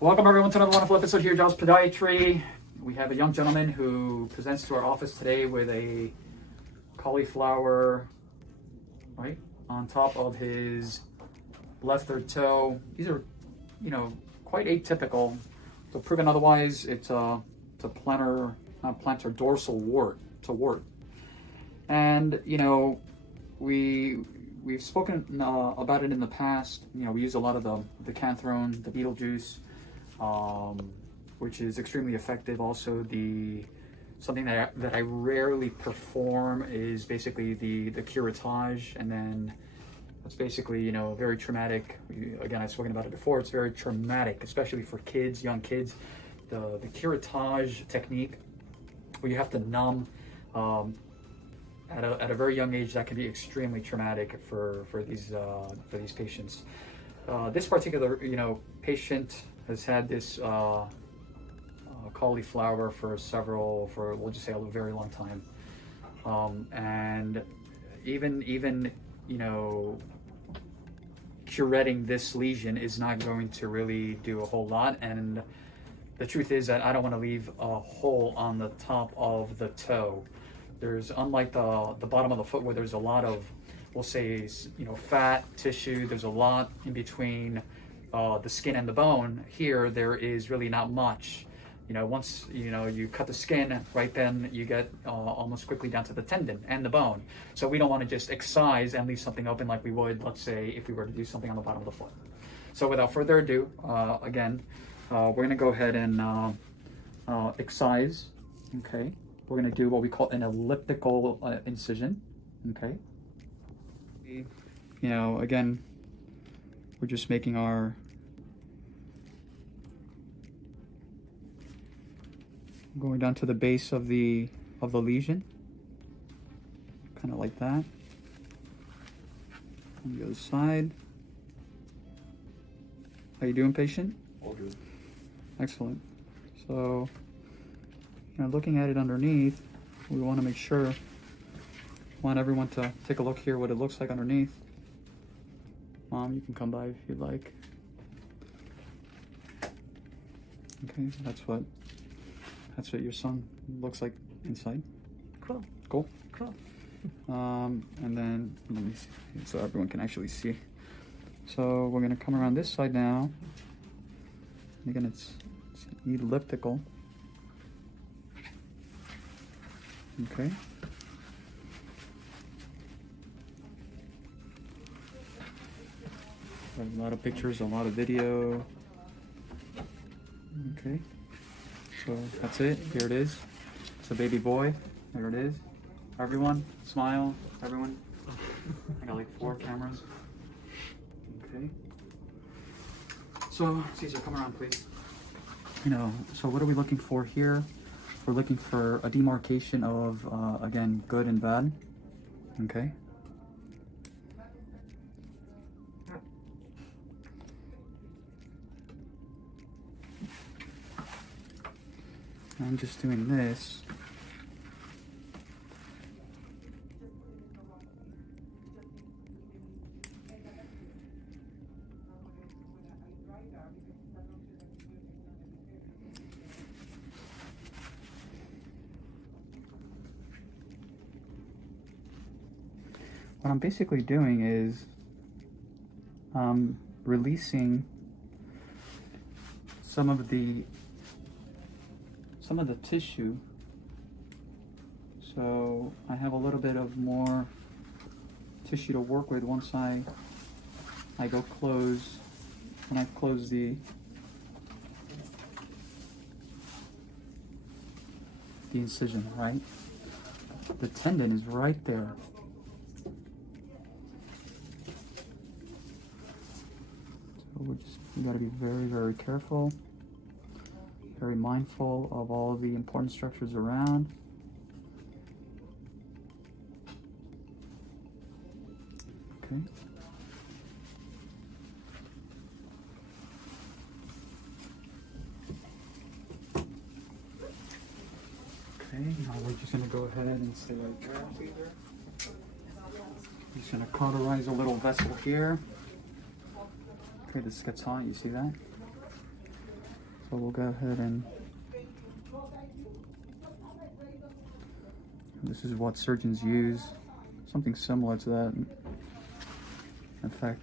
Welcome everyone to another wonderful episode here, Josh Podiatry. We have a young gentleman who presents to our office today with a cauliflower right on top of his left third toe. These are, quite atypical. So proven otherwise, it's a plantar dorsal wart. It's a wart. And we've spoken about it in the past. We use a lot of the canthrone, the beetle juice, which is extremely effective. Also, something that I rarely perform is basically the curettage, and then it's basically very traumatic. Again, I've spoken about it before. It's very traumatic, especially for kids, young kids. The curettage technique, where you have to numb at a very young age, that can be extremely traumatic for these patients. This particular patient has had this cauliflower for we'll just say a very long time, and even curetting this lesion is not going to really do a whole lot. And the truth is that I don't want to leave a hole on the top of the toe. There's, unlike the bottom of the foot where there's a lot of, we'll say, fat tissue, there's a lot in between the skin and the bone. Here, there is really not much. Once you cut the skin, right then you get almost quickly down to the tendon and the bone. So we don't want to just excise and leave something open like we would, let's say, if we were to do something on the bottom of the foot. So without further ado, again, we're going to go ahead and excise. Okay, we're going to do what we call an elliptical incision. Okay. Again, we're just making our going down to the base of the lesion, kind of like that. On the other side. How you doing, patient? All good. Excellent. So, looking at it underneath, we want to make sure. Want everyone to take a look here what it looks like underneath. Mom, you can come by if you'd like. Okay, that's what your son looks like inside. Cool. Cool. Cool. And then let me see so everyone can actually see. So we're gonna come around this side now. Again, it's elliptical. Okay. A lot of pictures, a lot of video. Okay. So that's it. Here it is. It's a baby boy. There it is. Everyone, smile. Everyone. I got like 4 cameras. Okay. So, Caesar, come around, please. So what are we looking for here? We're looking for a demarcation of, again, good and bad. Okay. I'm just doing this. What I'm basically doing is releasing some of the tissue, so I have a little bit of more tissue to work with once I go close, when I close the incision, right? The tendon is right there. So we got to be very, very careful. Very mindful of all the important structures around. Okay. Okay, now we're just going to go ahead and stay right there. Just going to cauterize a little vessel here. Okay, this gets hot, you see that? So we'll go ahead and this is what surgeons use, something similar to that. In fact,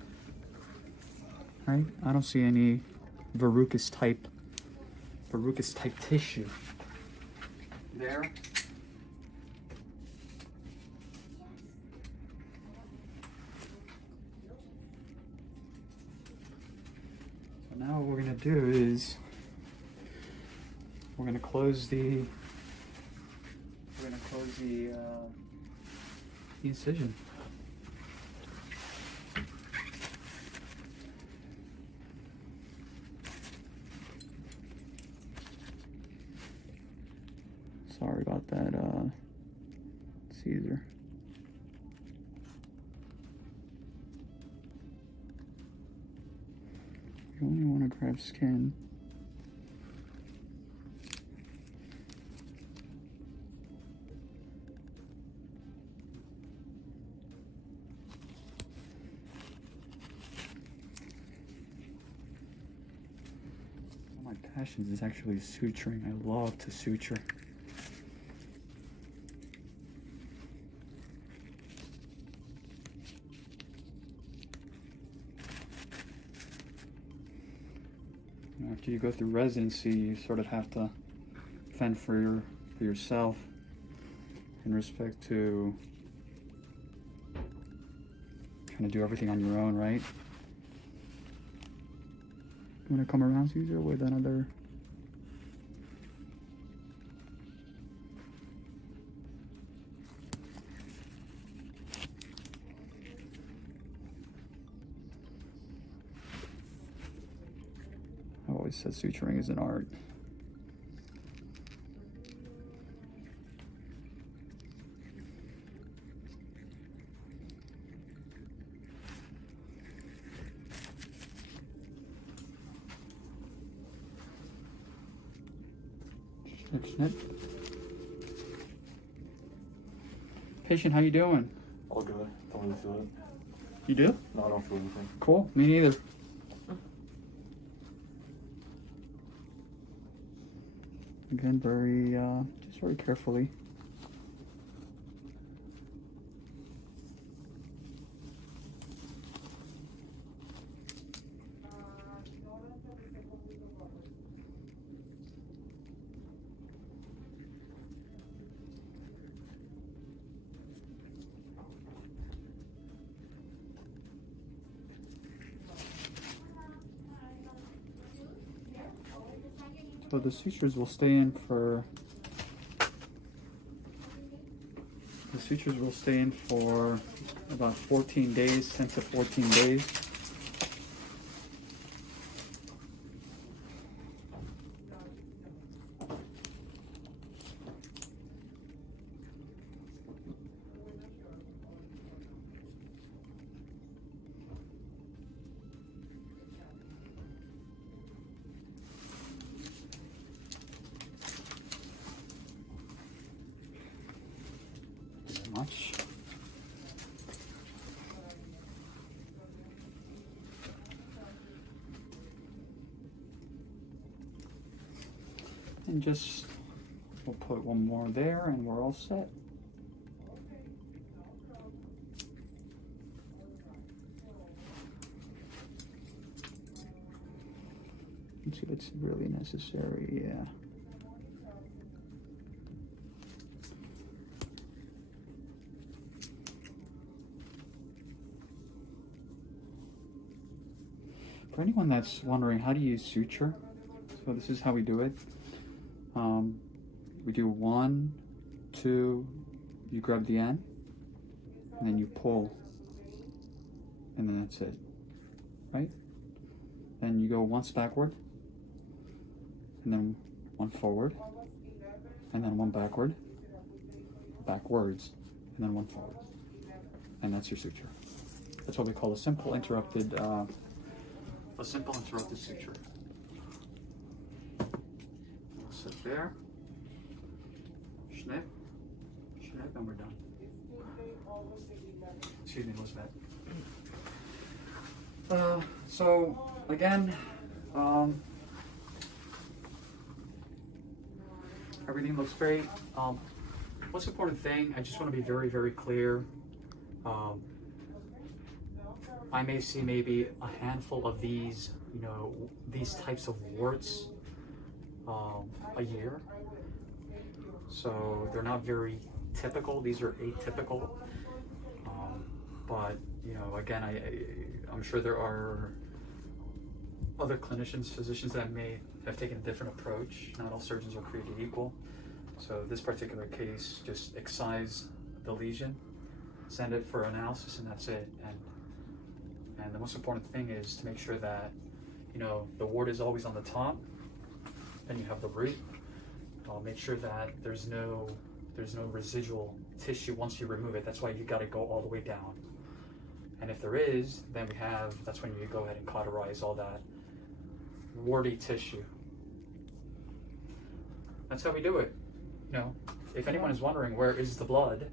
right? I don't see any verrucous type tissue there. So now what we're gonna do is we're gonna close the incision. Sorry about that, Caesar. You only want to grab skin. One of my passions is actually suturing. I love to suture. After you go through residency, you sort of have to fend for yourself in respect to trying to do everything on your own, right? You want to come around, Caesar, with another? I always said suturing is an art. Snip, snip. Patient, how you doing? All good. Don't really feel it. You do? No, I don't feel anything. Cool. Me neither. Again, just very carefully. So the sutures will stay in for about 14 days, 10 to 14 days. Much. And just we'll put one more there and we're all set. Let's see if it's really necessary, yeah. For anyone that's wondering, how do you suture? So this is how we do it. We do 1, 2, you grab the end, and then you pull, and then that's it, right? Then you go once backward, and then one forward, and then one backwards, and then one forward. And that's your suture. That's what we call a simple interrupted suture. We'll sit there, snip, and we're done. Excuse me, what's that? So again, Everything looks great. Most important thing, I just want to be very, very clear. I may see maybe a handful of these, you know, these types of warts a year. So they're not very typical. These are atypical. But, you know, again, I'm sure there are other clinicians, physicians that may have taken a different approach. Not all surgeons are created equal. So this particular case, just excise the lesion, send it for analysis, and that's it. And the most important thing is to make sure that, you know, the wart is always on the top, then you have the root. Make sure that there's no residual tissue once you remove it. That's why you got to go all the way down. And if there is, then that's when you go ahead and cauterize all that warty tissue. That's how we do it. You know, if anyone is wondering where is the blood,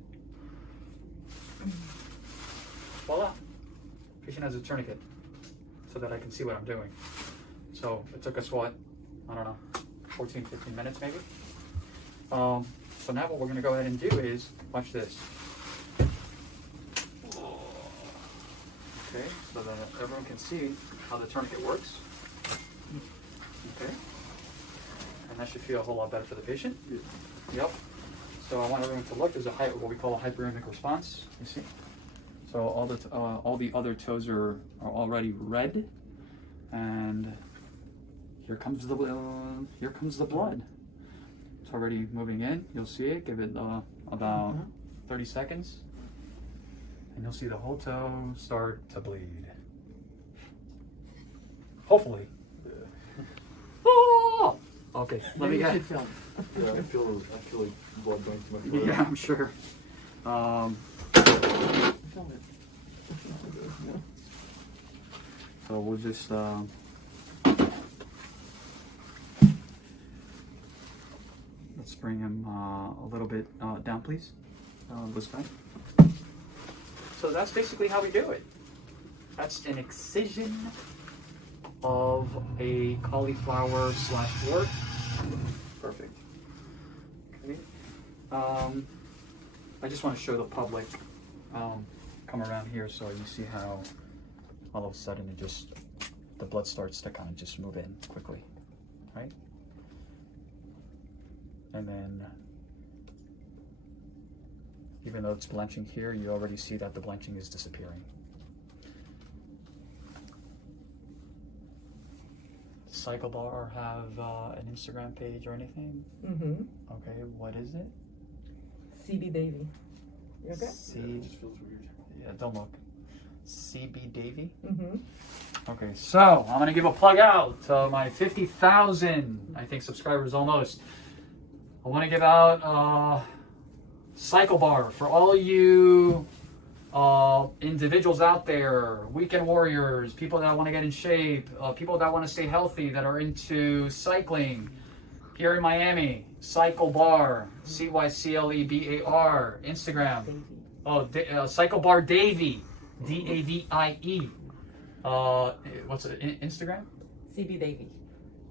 voila, patient has a tourniquet so that I can see what I'm doing. So it took us what, I don't know, 14, 15 minutes maybe. So now what we're going to go ahead and do is, watch this. Okay, so that everyone can see how the tourniquet works. Okay, and that should feel a whole lot better for the patient. Yep. So I want everyone to look. There's what we call a hyperemic response. You see? So all the other toes are already red, and here comes the blood. It's already moving in. You'll see it. Give it about 30 seconds, and you'll see the whole toe start to bleed. Hopefully. Oh! Okay, let me get. Yeah, I feel like blood going too much blood. Yeah, I'm sure. So we'll just let's bring him a little bit down, please. This guy. So that's basically how we do it. That's an excision of a cauliflower / wart. Perfect. Okay. I just want to show the public. Come around here so you see how all of a sudden the blood starts to kind of just move in quickly, right? And then, even though it's blanching here, you already see that the blanching is disappearing. Cycle Bar have an Instagram page or anything? Mm-hmm. Okay, what is it? CB Davy. You okay? It just feels weird. Yeah, don't look. CB Davy? Mm-hmm. Okay, so I'm gonna give a plug out to my 50,000, I think, subscribers almost. I want to give out Cycle Bar for all you individuals out there, weekend warriors, people that want to get in shape, people that want to stay healthy, that are into cycling. Here in Miami, Cycle Bar, CYCLEBAR, Instagram. Cycle Bar Davy, DAVIE. What's it? Instagram? CB Davy.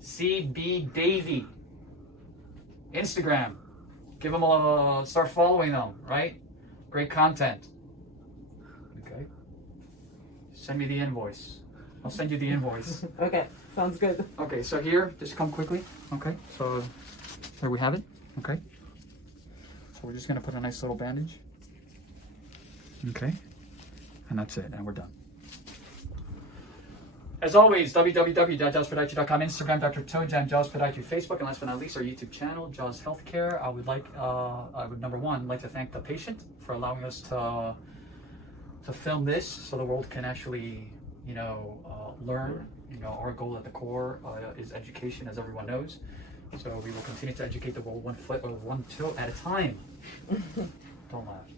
CB Davy. Instagram. Give them start following them, right? Great content. Okay. Send me the invoice. I'll send you the invoice. Okay, sounds good. Okay, so here, just come quickly. Okay, so there we have it. Okay. So we're just gonna put a nice little bandage. Okay. And that's it, and we're done. As always, www.jawspodiatry.com, Instagram, Dr. Tojam, Jaws Podiatry, Facebook, and last but not least, our YouTube channel, Jaws Healthcare. I would number one like to thank the patient for allowing us to film this, so the world can actually, learn. Our goal at the core is education, as everyone knows. So we will continue to educate the world one toe at a time. Don't laugh.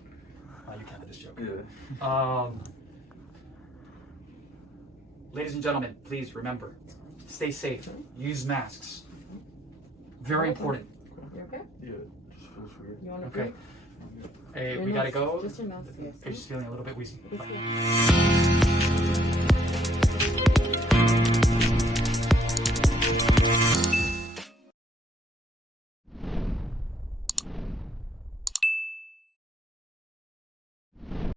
You can't have this joke. Yeah. Ladies and gentlemen, please remember, stay safe, use masks. Very important. You okay? Yeah, it just feels weird. You want to Okay. Hey, we gotta go. Just your mouth. I'm just feeling a little bit wheezy. Yes.